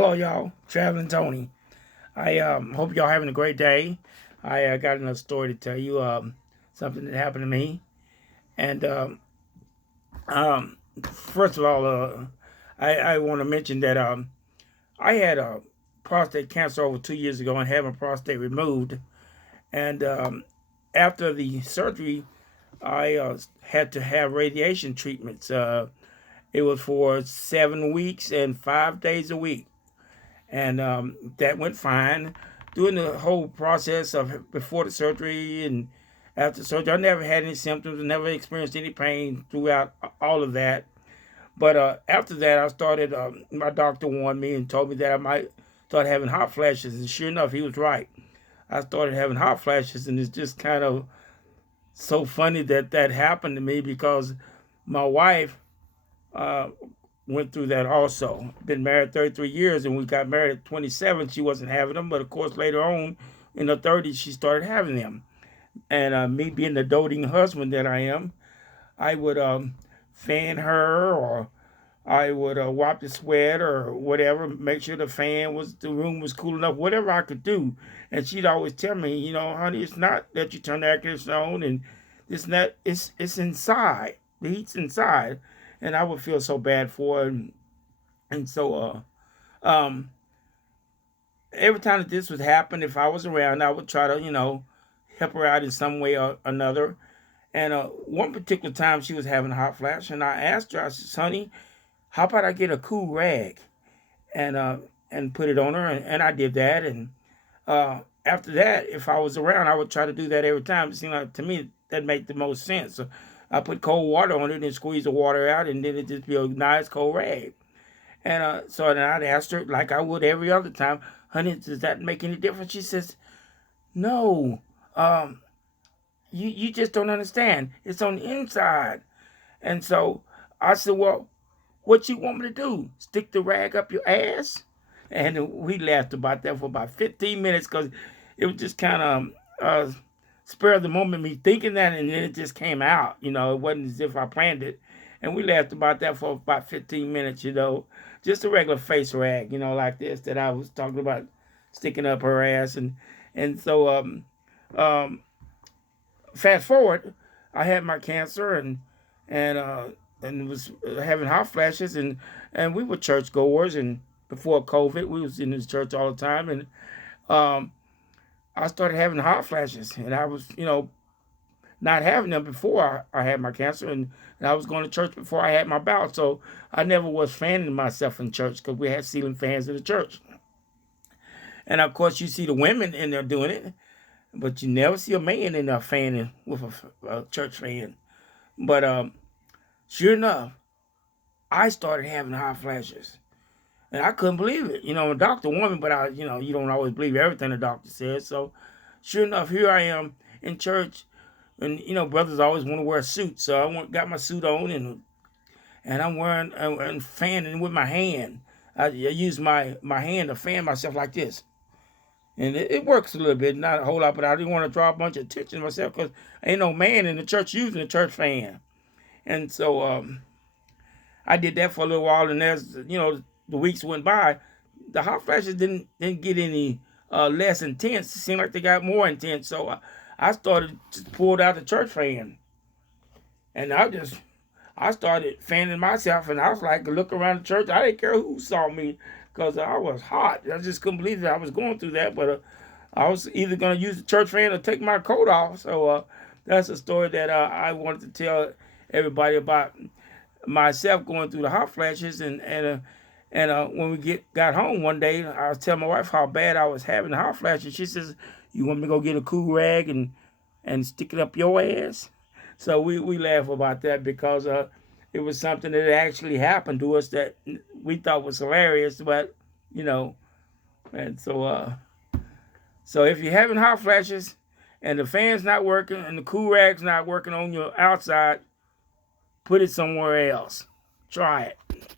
Hello, y'all. Traveling Tony. I hope y'all having a great day. I got another story to tell you. Something that happened to me. And first of all, I want to mention that I had prostate cancer over 2 years ago and had my prostate removed. And after the surgery, I had to have radiation treatments. It was for 7 weeks and 5 days a week. And that went fine. During the whole process of before the surgery and after surgery, I never had any symptoms, never experienced any pain throughout all of that. But after that, I started. My doctor warned me and told me that I might start having hot flashes, and sure enough, he was right. I started having hot flashes, and it's just kind of so funny that that happened to me because my wife uh, went through that also. Been married 33 years, and we got married at 27. She wasn't having them, but of course later on in her 30s she started having them. And me being the doting husband that I am, I would fan her, or I would wipe the sweat or whatever, make sure the room was cool enough, whatever I could do. And she'd always tell me, honey, it's not that you turn the air conditioner on and it's not, it's inside. The heat's inside. And I would feel so bad for her. And so um, every time that this would happen, if I was around, I would try to, help her out in some way or another. And one particular time she was having a hot flash, and I asked her, I said, honey, how about I get a cool rag and put it on her? And I did that. And after that, if I was around, I would try to do that every time. It seemed like to me that made the most sense. So I put cold water on it and squeeze the water out, and then it just be a nice cold rag. And so then I'd ask her, like I would every other time, honey, does that make any difference? She says, no, um, you just don't understand. It's on the inside. And so I said, well, what you want me to do? Stick the rag up your ass? And we laughed about that for about 15 minutes because it was just kind of spur of the moment, me thinking that, and then it just came out. It wasn't as if I planned it. And we laughed about that for about 15 minutes, just a regular face rag, like this that I was talking about sticking up her ass. And so um, fast forward, I had my cancer and was having hot flashes, and we were church goers, and before COVID we was in this church all the time, and um, I started having hot flashes, and I was not having them before I had my cancer, and I was going to church before I had my bout, so I never was fanning myself in church because we had ceiling fans in the church. And of course, you see the women in there doing it, but you never see a man in there fanning with a church fan. But sure enough, I started having hot flashes. And I couldn't believe it. The doctor warned me, but you don't always believe everything the doctor says. So sure enough, here I am in church. And, brothers always want to wear suits. So got my suit on, and I'm wearing and fanning with my hand. I use my hand to fan myself like this. And it works a little bit, not a whole lot, but I didn't want to draw a bunch of attention to myself because ain't no man in the church using a church fan. And so I did that for a little while, and as the weeks went by, the hot flashes didn't get any less intense. It seemed like they got more intense. So I started just pulled out the church fan, and I started fanning myself, and I was like, look around the church. I didn't care who saw me because I was hot. I just couldn't believe that I was going through that. But I was either going to use the church fan or take my coat off. So that's a story that I wanted to tell everybody about myself going through the hot flashes. And when we got home one day, I was telling my wife how bad I was having the hot flashes. She says, "You want me to go get a cool rag and stick it up your ass?" So we laugh about that because it was something that actually happened to us that we thought was hilarious, but you know, and so if you're having hot flashes and the fan's not working and the cool rag's not working on your outside, put it somewhere else. Try it.